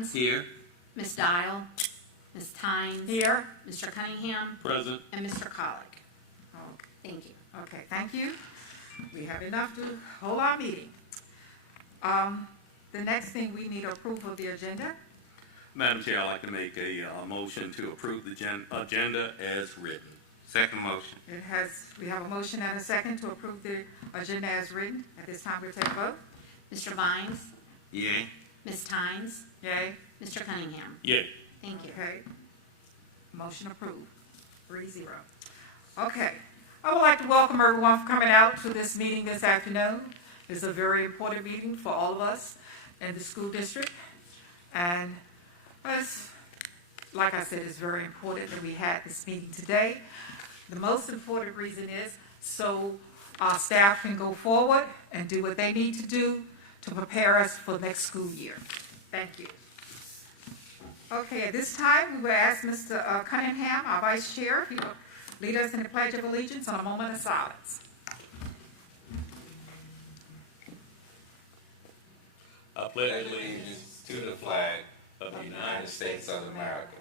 Vines. Here. Ms. Dial. Ms. Tynes. Here. Mr. Cunningham. Present. And Mr. Colick. Okay. Thank you. Okay, thank you. We have enough to hold our meeting. The next thing, we need approval of the agenda. Madam Chair, I'd like to make a motion to approve the agenda as written. Second motion. We have a motion and a second to approve the agenda as written. At this time, we'll take a vote. Mr. Vines. Yay. Ms. Tynes. Yay. Mr. Cunningham. Yay. Thank you. Okay. Motion approved. 3-0. Okay. I would like to welcome everyone for coming out to this meeting this afternoon. It's a very important meeting for all of us in the school district. And like I said, it's very important that we had this meeting today. The most important reason is so our staff can go forward and do what they need to do to prepare us for the next school year. Thank you. Okay, at this time, we will ask Mr. Cunningham, our Vice Chair, if he will lead us in the Pledge of Allegiance on a moment of silence. I pledge allegiance to the flag of the United States of America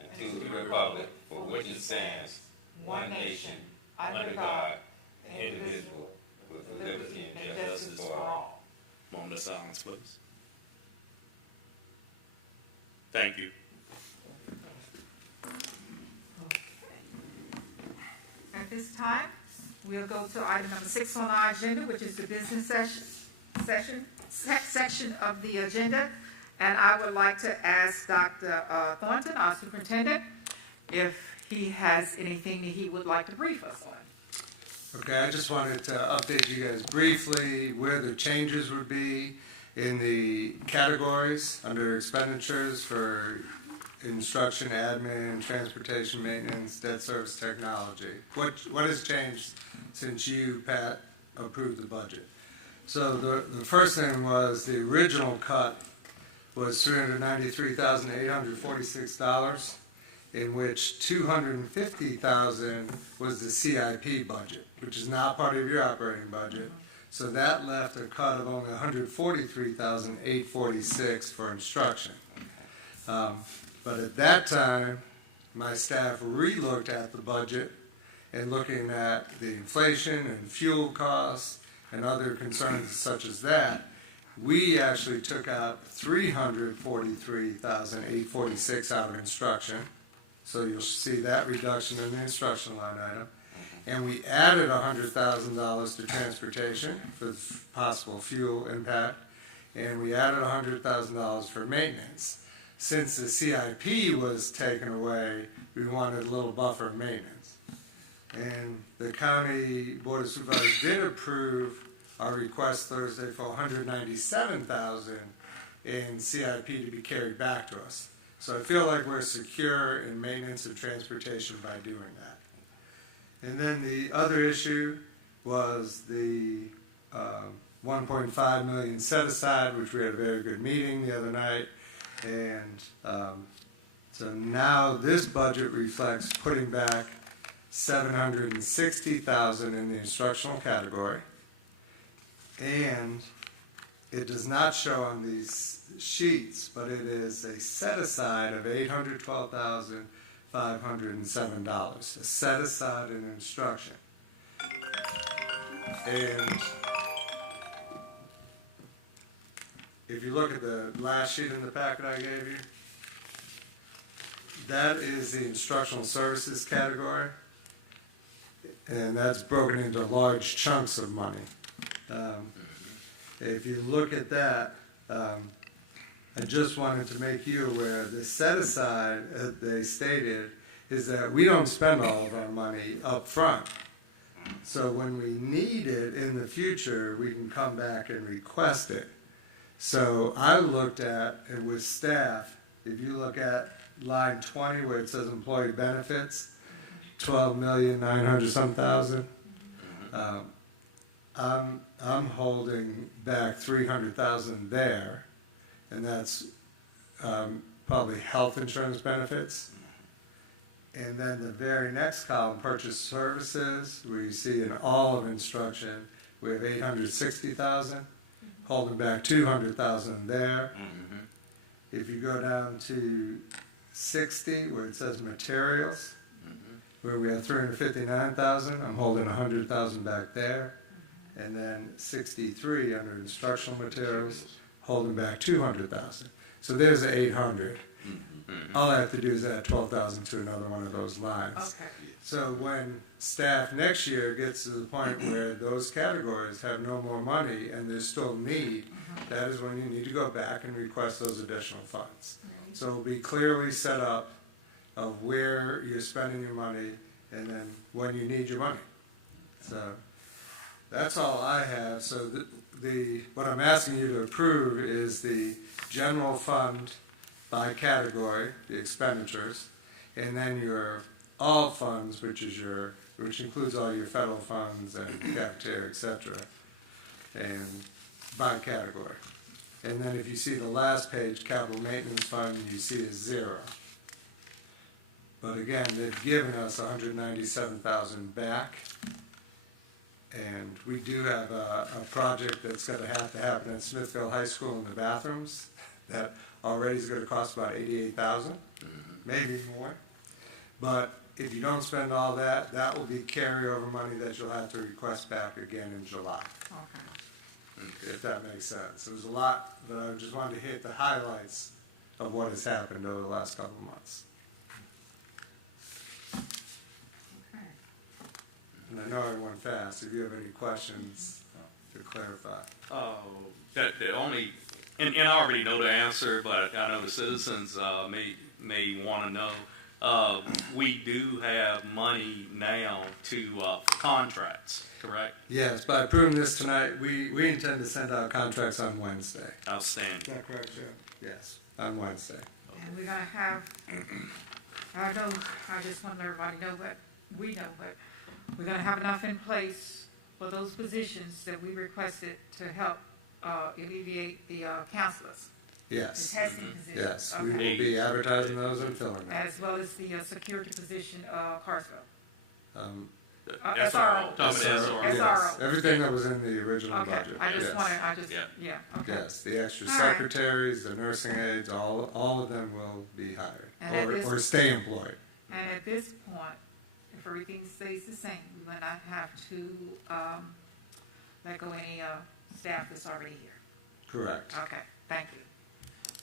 and to the republic for which it stands, one nation, under God, indivisible, with liberty and justice for all. Moment of silence, please. Thank you. At this time, we'll go to item number 6 on our agenda, which is the business section of the agenda. And I would like to ask Dr. Thornton, our superintendent, if he has anything that he would like to brief us on. Okay, I just wanted to update you guys briefly where the changes would be in the categories under expenditures for instruction, admin, transportation, maintenance, debt service, technology. What has changed since you, Pat, approved the budget? So the first thing was the original cut was $393,846, in which $250,000 was the CIP budget, which is not part of your operating budget. So that left a cut of only $143,846 for instruction. But at that time, my staff re-looked at the budget and looking at the inflation and fuel costs and other concerns such as that, we actually took out $343,846 out of instruction. So you'll see that reduction in the instruction line item. And we added $100,000 to transportation for possible fuel impact. And we added $100,000 for maintenance. Since the CIP was taken away, we wanted a little buffer of maintenance. And the County Board of Supervisors did approve our request Thursday for $197,000 in CIP to be carried back to us. So I feel like we're secure in maintenance and transportation by doing that. And then the other issue was the $1.5 million set aside, which we had a very good meeting the other night. And so now this budget reflects putting back $760,000 in the instructional category. And it does not show on these sheets, but it is a set aside of $812,507, a set aside in instruction. And if you look at the last sheet in the packet I gave you, that is the instructional services category, and that's broken into large chunks of money. If you look at that, I just wanted to make you aware the set aside, they stated, is that we don't spend all of our money up front. So when we need it in the future, we can come back and request it. So I looked at it with staff. If you look at line 20 where it says employee benefits, 12,900,000. I'm holding back 300,000 there, and that's probably health insurance benefits. And then the very next column, purchase services, where you see in all of instruction, we have 860,000, holding back 200,000 there. If you go down to 60, where it says materials, where we have 359,000, I'm holding 100,000 back there. And then 63 under instructional materials, holding back 200,000. So there's the 800. All I have to do is add 12,000 to another one of those lines. Okay. So when staff next year gets to the point where those categories have no more money and there's still need, that is when you need to go back and request those additional funds. So it'll be clearly set up of where you're spending your money and then when you need your money. So that's all I have. So what I'm asking you to approve is the general fund by category, the expenditures, and then your all funds, which includes all your federal funds and cafeteria, et cetera, and by category. And then if you see the last page, capital maintenance fund, you see is 0. But again, they've given us 197,000 back. And we do have a project that's going to have to happen at Smithfield High School in the bathrooms that already is going to cost about $88,000, maybe more. But if you don't spend all that, that will be carryover money that you'll have to request back again in July, if that makes sense. There's a lot, but I just wanted to hit the highlights of what has happened over the last couple of months. And I know I went fast. If you have any questions to clarify. The only, and I already know the answer, but I know the citizens may want to know. We do have money now to contracts, correct? Yes, by approving this tonight, we intend to send out contracts on Wednesday. Outstanding. Is that correct, Jim? Yes, on Wednesday. And we're gonna have, I know, I just want everybody to know what we know, but we're gonna have enough in place for those positions that we requested to help alleviate the counselors, the Yes, testing positions. yes, we will Okay. be advertising those and filling them. As well as the security position, Carswell. SRO. Talking about SRO. Yes, SRO. everything that was in the original Okay, budget. I just yes. wanted, Yeah. okay. Yes, the extra All right. secretaries, the nursing aides, all of them will be hired And at this- or stay employed. And at this point, if everything stays the same, we will not have to let go any staff that's already here. Correct. Okay, thank you.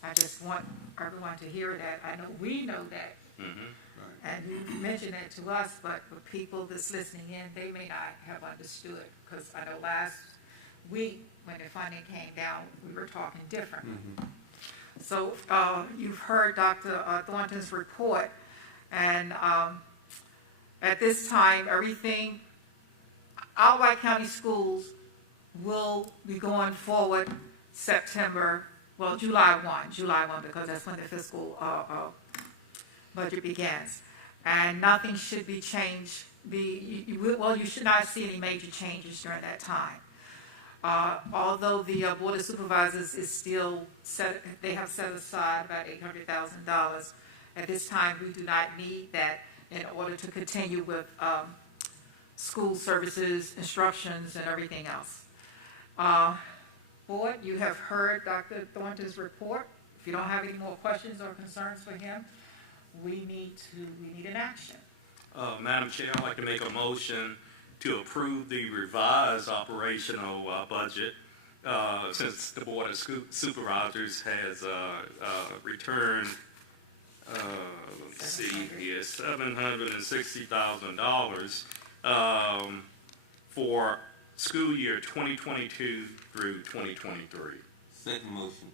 I just want everyone to hear that. I know, we know that, and you mentioned that to us, but for people that's listening in, they may not have understood. Because I know last week, when the funding came down, we were talking different. So you've heard Dr. Thornton's report, and at this time, everything, our Wight County Schools will be going forward July 1, because that's when the fiscal budget begins. And nothing should be changed. You should not see any major changes during that time. Although the Board of Supervisors is still they have set aside about $800,000. At this time, we do not need that in order to continue with school services, instructions, and everything else. Board, you have heard Dr. Thornton's report. If you don't have any more questions or concerns for him, we need an action. Madam Chair, I'd like to make a motion to approve the revised operational budget since the Board of Supervisors has returned, let's see here, $760,000 for school year 2022 through 2023. Second motion.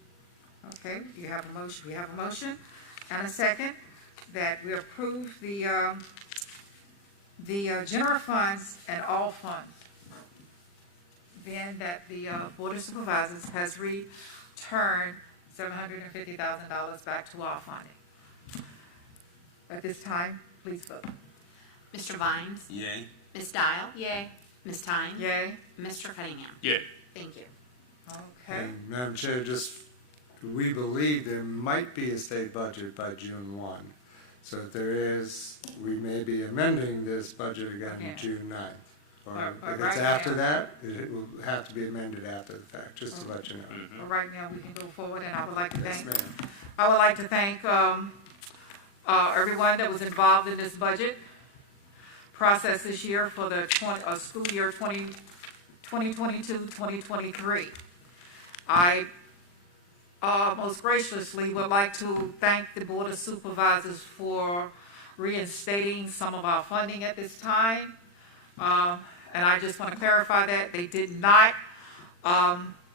Okay, you have a motion. We have a motion and a second that we approve the general funds and all funds. Then that the Board of Supervisors has returned $750,000 back to our funding. At this time, please vote. Mr. Vines? Yay. Ms. Dial? Yay. Ms. Tynes? Yay? Mr. Cunningham? Yeah. Thank you. Okay. And Madam Chair, we believe there might be a state budget by June 1. So if there is, we may be amending this budget again Yeah. June 9th. Or But if right it's after now- that, it will have to be amended after the fact, just to let you know. But right now, we can go forward, and I would like to Yes, thank ma'am. I would like to thank everyone that was involved in this budget process this year for the school year 2022-2023. I most graciously would like to thank the Board of Supervisors for reinstating some of our funding at this time. And I just want to clarify that they did not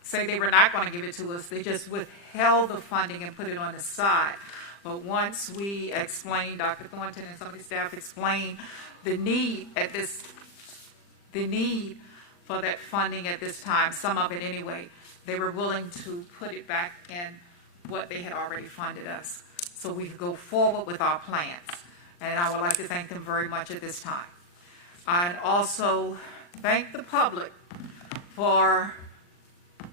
say they were not going to give it to us. They just withheld the funding and put it on the side. But once we explained, Dr. Thornton and some of the staff explained the need for that funding at this time, some of it anyway, they were willing to put it back in what they had already funded us, so we could go forward with our plans. And I would like to thank them very much at this time. I'd also thank the public for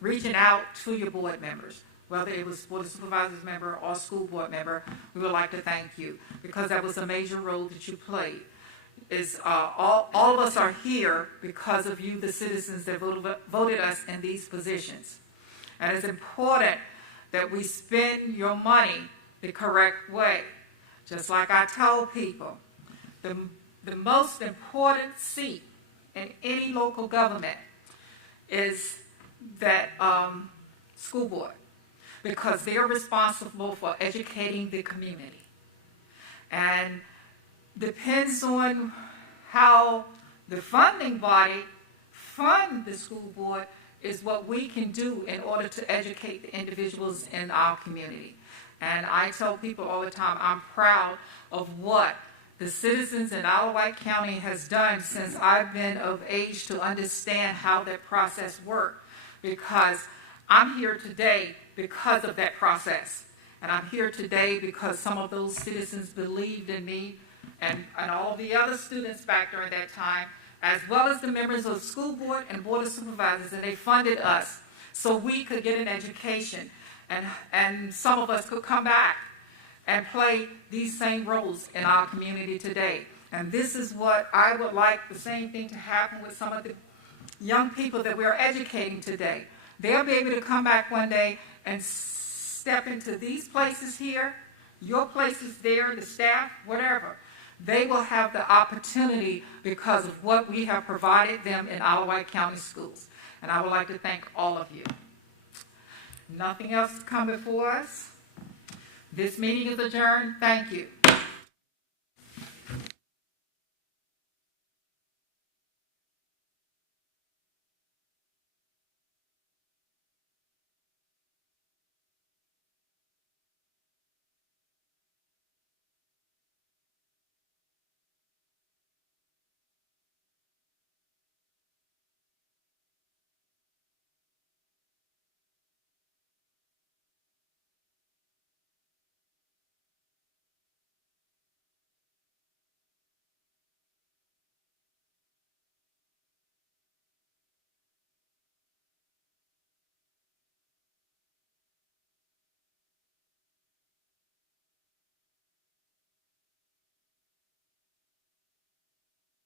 reaching out to your board members, whether it was Board of Supervisors member or school board member. We would like to thank you, because that was a major role that you played. All of us are here because of you, the citizens that voted us in these positions. And it's important that we spend your money the correct way. Just like I tell people, the most important seat in any local government is that school board, because they're responsible for educating the community. And depends on how the funding body fund the school board is what we can do in order to educate the individuals in our community. And I tell people all the time, I'm proud of what the citizens in Wight County has done since I've been of age to understand how that process worked, because I'm here today because of that process. And I'm here today because some of those citizens believed in me and all the other students back during that time, as well as the members of the school board and Board of Supervisors, and they funded us so we could get an education, and some of us could come back and play these same roles in our community today. And this is what I would like the same thing to happen with some of the young people that we're educating today. They'll be able to come back one day and step into these places here, your places there, the staff, whatever. They will have the opportunity because of what we have provided them in our Wight County schools. And I would like to thank all of you. Nothing else to come before us. This meeting is adjourned. Thank you.